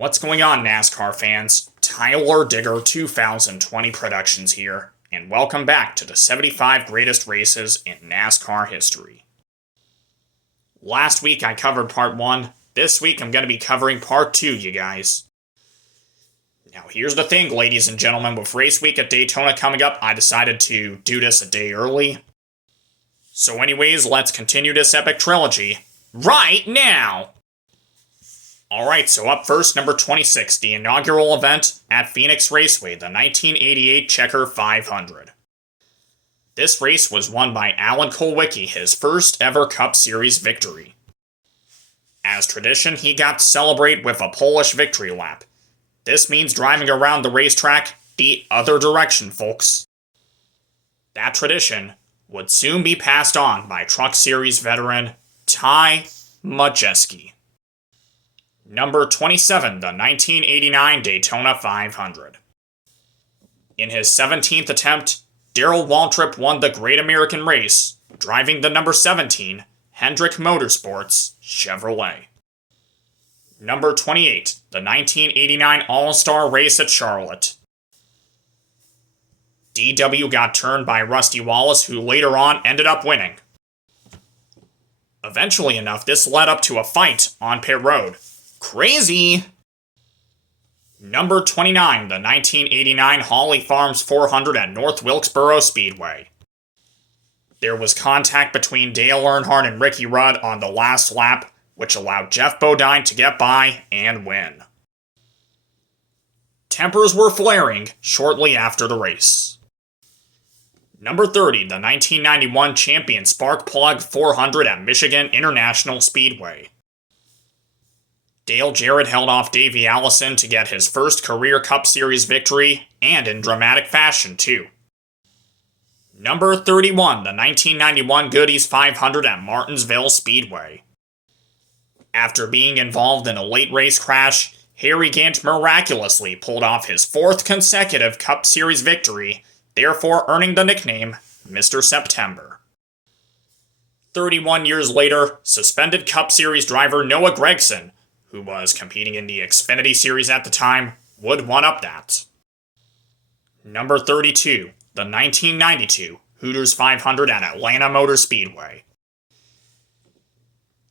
What's going on, NASCAR fans? Tyler Digger 2020 Productions here, and welcome back to the 75 greatest races in NASCAR history. Last week I covered part 1. This week I'm going to be covering part 2, you guys. Now here's the thing, ladies and gentlemen, with race week at Daytona coming up, I decided to do this a day early. So anyways, let's continue this epic trilogy right now! Alright, so up first, number 26, the inaugural event at Phoenix Raceway, the 1988 Checker 500. This race was won by Alan Kulwicki, his first ever Cup Series victory. As tradition, he got to celebrate with a Polish victory lap. This means driving around the racetrack the other direction, folks. That tradition would soon be passed on by Truck Series veteran Ty Majeski. Number 27, the 1989 Daytona 500. In his 17th attempt, Darrell Waltrip won the Great American Race, driving the number 17 Hendrick Motorsports Chevrolet. Number 28, the 1989 All-Star Race at Charlotte. DW got turned by Rusty Wallace, who later on ended up winning. Eventually enough, this led up to a fight on pit road. Crazy! Number 29, the 1989 Holly Farms 400 at North Wilkesboro Speedway. There was contact between Dale Earnhardt and Ricky Rudd on the last lap, which allowed Jeff Bodine to get by and win. Tempers were flaring shortly after the race. Number 30, the 1991 Champion Spark Plug 400 at Michigan International Speedway. Dale Jarrett held off Davey Allison to get his first career Cup Series victory, and in dramatic fashion, too. Number 31, the 1991 Goodies 500 at Martinsville Speedway. After being involved in a late race crash, Harry Gant miraculously pulled off his 4th consecutive Cup Series victory, therefore earning the nickname Mr. September. 31 years later, suspended Cup Series driver Noah Gragson, who was competing in the Xfinity Series at the time, would one-up that. Number 32, the 1992 Hooters 500 at Atlanta Motor Speedway.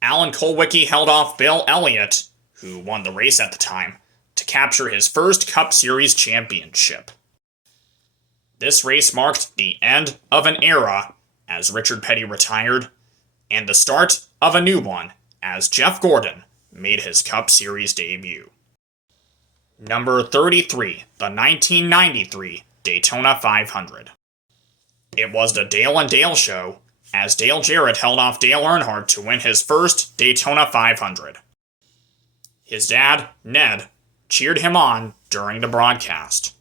Alan Kulwicki held off Bill Elliott, who won the race at the time, to capture his first Cup Series championship. This race marked the end of an era, as Richard Petty retired, and the start of a new one, as Jeff Gordon made his Cup Series debut. Number 33, the 1993 Daytona 500. It was the Dale and Dale show, as Dale Jarrett held off Dale Earnhardt to win his first Daytona 500. His dad, Ned, cheered him on during the broadcast.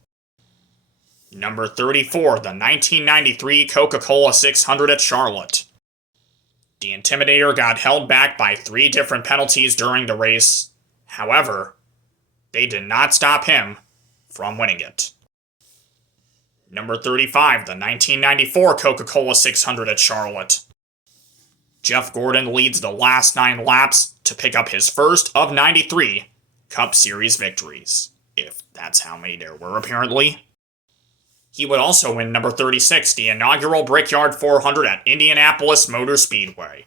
Number 34, the 1993 Coca-Cola 600 at Charlotte. The Intimidator got held back by 3 different penalties during the race. However, they did not stop him from winning it. Number 35, the 1994 Coca-Cola 600 at Charlotte. Jeff Gordon leads the last 9 laps to pick up his first of 93 Cup Series victories, if that's how many there were apparently. He would also win number 36, the inaugural Brickyard 400 at Indianapolis Motor Speedway.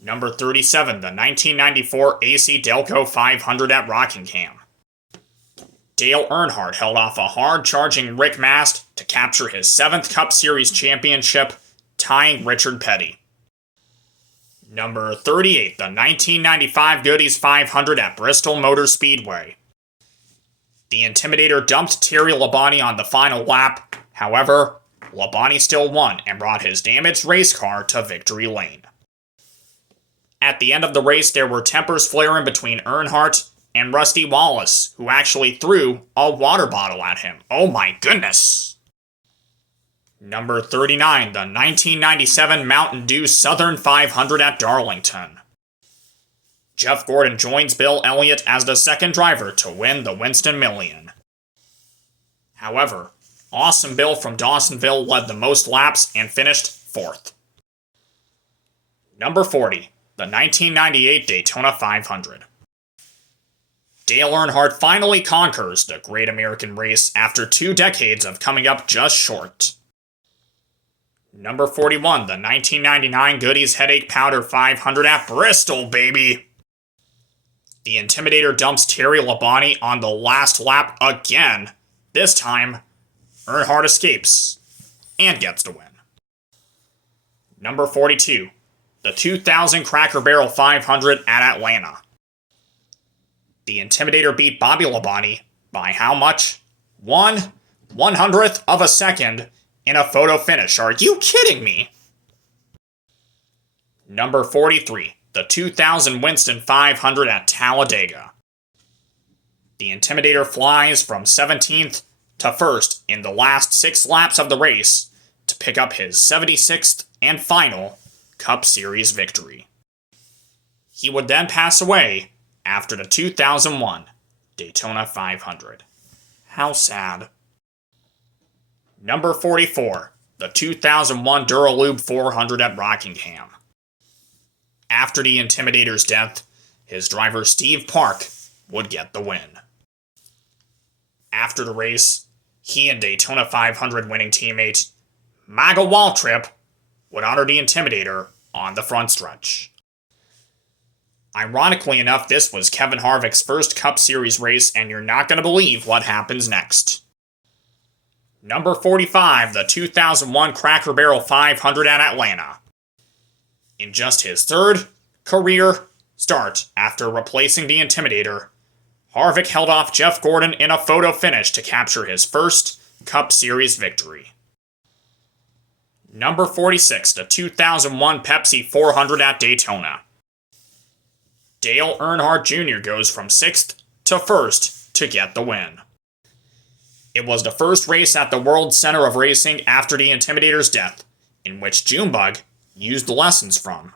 Number 37, the 1994 AC Delco 500 at Rockingham. Dale Earnhardt held off a hard-charging Rick Mast to capture his 7th Cup Series championship, tying Richard Petty. Number 38, the 1995 Goodies 500 at Bristol Motor Speedway. The Intimidator dumped Terry Labonte on the final lap. However, Labonte still won and brought his damaged race car to victory lane. At the end of the race, there were tempers flaring between Earnhardt and Rusty Wallace, who actually threw a water bottle at him. Oh my goodness! Number 39, the 1997 Mountain Dew Southern 500 at Darlington. Jeff Gordon joins Bill Elliott as the second driver to win the Winston Million. However, Awesome Bill from Dawsonville led the most laps and finished 4th. Number 40, the 1998 Daytona 500. Dale Earnhardt finally conquers the Great American Race after 2 decades of coming up just short. Number 41, the 1999 Goodies Headache Powder 500 at Bristol, baby! The Intimidator dumps Terry Labonte on the last lap again. This time, Earnhardt escapes and gets the win. Number 42, the 2000 Cracker Barrel 500 at Atlanta. The Intimidator beat Bobby Labonte by how much? 1/100th of a second in a photo finish. Are you kidding me? Number 43, the 2000 Winston 500 at Talladega. The Intimidator flies from 17th to 1st in the last 6 laps of the race to pick up his 76th and final Cup Series victory. He would then pass away after the 2001 Daytona 500. How sad. Number 44, the 2001 Duralube 400 at Rockingham. After the Intimidator's death, his driver Steve Park would get the win. After the race, he and Daytona 500 winning teammate Maga Waltrip would honor the Intimidator on the front stretch. Ironically enough, this was Kevin Harvick's first Cup Series race, and you're not going to believe what happens next. Number 45, the 2001 Cracker Barrel 500 at Atlanta. In just his 3rd career start after replacing the Intimidator, Harvick held off Jeff Gordon in a photo finish to capture his first Cup Series victory. Number 46, the 2001 Pepsi 400 at Daytona. Dale Earnhardt Jr. goes from 6th to 1st to get the win. It was the first race at the World Center of Racing after the Intimidator's death, in which Junebug used lessons from.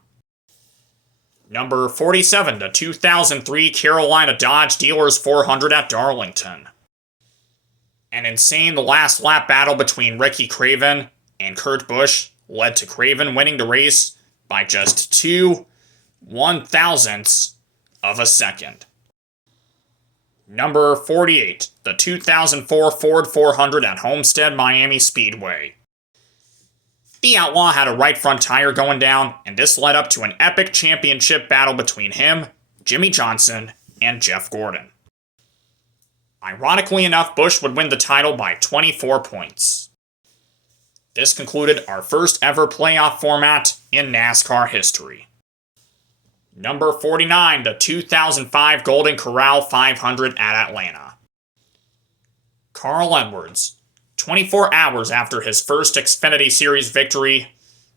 Number 47, the 2003 Carolina Dodge Dealers 400 at Darlington. An insane last lap battle between Ricky Craven and Kurt Busch led to Craven winning the race by just 2/1000ths of a second. Number 48, the 2004 Ford 400 at Homestead Miami Speedway. The Outlaw had a right front tire going down, and this led up to an epic championship battle between him, Jimmy Johnson, and Jeff Gordon. Ironically enough, Busch would win the title by 24 points. This concluded our first ever playoff format in NASCAR history. Number 49, the 2005 Golden Corral 500 at Atlanta. Carl Edwards, 24 hours after his first Xfinity Series victory,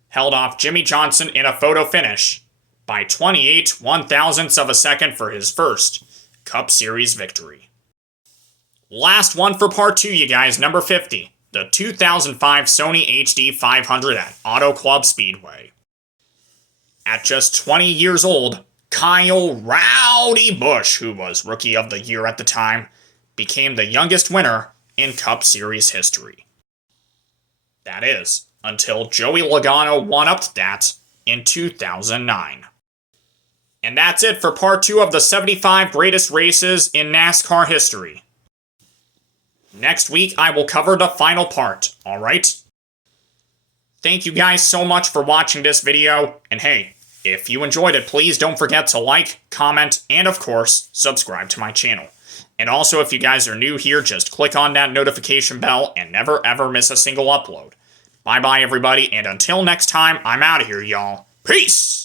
held off Jimmy Johnson in a photo finish by 28/1000ths of a second for his first Cup Series victory. Last one for part 2, you guys, number 50, the 2005 Sony HD 500 at Auto Club Speedway. At just 20 years old, Kyle Rowdy Busch, who was Rookie of the Year at the time, became the youngest winner in Cup Series history. That is, until Joey Logano one-upped that in 2009. And that's it for part 2 of the 75 greatest races in NASCAR history. Next week, I will cover the final part, alright? Thank you guys so much for watching this video, and hey, if you enjoyed it, please don't forget to like, comment, and of course, subscribe to my channel. And also, if you guys are new here, just click on that notification bell and never ever miss a single upload. Bye-bye, everybody, and until next time, I'm out of here, y'all. Peace!